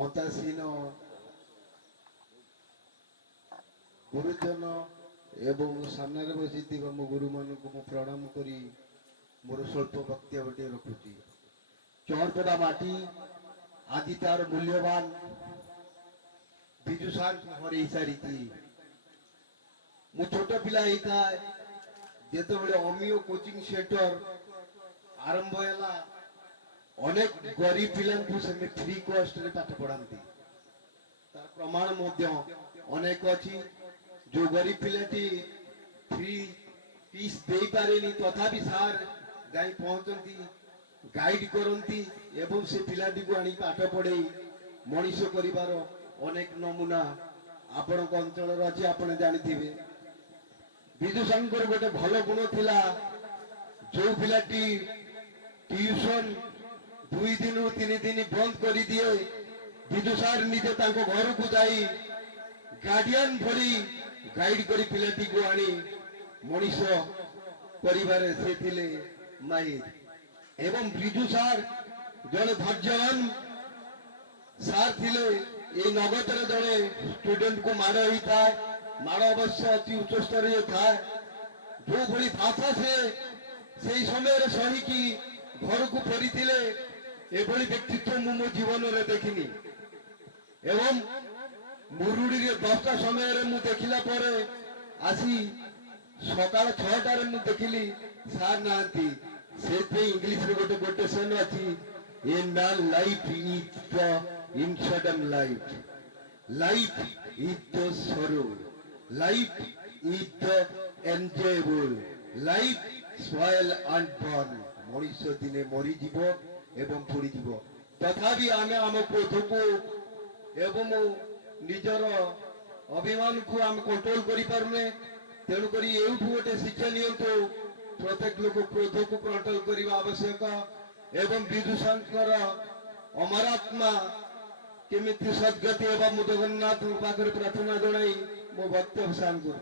ମତାସୀନ ଗୁରୁଜନ ଏବଂ ସାମ୍ନାରେ ବସିଥିବା ମୋ ଗୁରୁମାନଙ୍କୁ ମୁଁ ପ୍ରଣାମ କରି ମୋର ସ୍ୱଳ୍ପ ବକ୍ତବ୍ୟଟିଏ ରଖୁଛି। ଚଅଁରପଡ଼ା ମାଟି ଆଜି ତାର ମୂଲ୍ୟବାନ ବିଜୁ ସାର୍ଙ୍କୁ ହରେଇ ସାରିଛି। ମୁଁ ଛୋଟ ପିଲା ହେଇଥାଏ ଯେତେବେଳେ ଅମିଓ କୋଚିଂ ସେଣ୍ଟର ଆରମ୍ଭ ହେଲା, ଅନେକ ଗରିବ ପିଲାଙ୍କୁ ସେମାନେ ଫ୍ରି କଷ୍ଟରେ ପାଠ ପଢ଼ାନ୍ତି। ତାର ପ୍ରମାଣ ମଧ୍ୟ ଅନେକ ଅଛି। जो गरीब पिलाटी फ्री फीस दे पारेनी तथापि सार जाई पहुंचती, गाइड करती एवं से पिलाटी को आनी पाठ पढ़े मनीष करिवार अनेक नमूना आपण अंचल अच्छी आपण जानिथिबे। विजु सार गोटे भल गुण थिला, जो पिलाटी ट्यूशन 2 दिन 3 दिन बंद कर दिए, विजु सार निजे तांको घर को जाई गार्डियन भरी गाइड करी पिलाटी को आनी मनीष परिवार से थिले माहिर। एवं विजु सार जड़े धैर्यवान सार थिले। ये नगद जड़े स्टूडेंट को माड़ होता है, माड़ अवश्य अति उच्च स्तरीय था। जो भली भाषा से समय सहीकि घर को फेरी थिले, एभली व्यक्तित्व मो जीवन में देखनी। एवं मुरुड़ी 10टा समय मु देखला परे आसी सकाल 6टारे मु देखिली सार नांती। से इंग्लिश रे गोटे कोटेशन अछि, इन लाइफ इज द इनसडन life, life is the sorrow, life is the enjoyable, life spoil and burn. मनीष दिने मरी जीव एवं पड़ी जीव, तथापि आमे आम क्रोध को एवं निजर अभिमान को आम कंट्रोल करि पारुने। तेणुक गोटे शिक्षा नियंतु, प्रत्येक लोक क्रोध को कंट्रोल करने आवश्यक। एवं विजु सार अमरात्मा केमिति सद्गति एवं जगन्नाथ पाखे प्रार्थना जनाई मो वक्तव्य सार करूँ।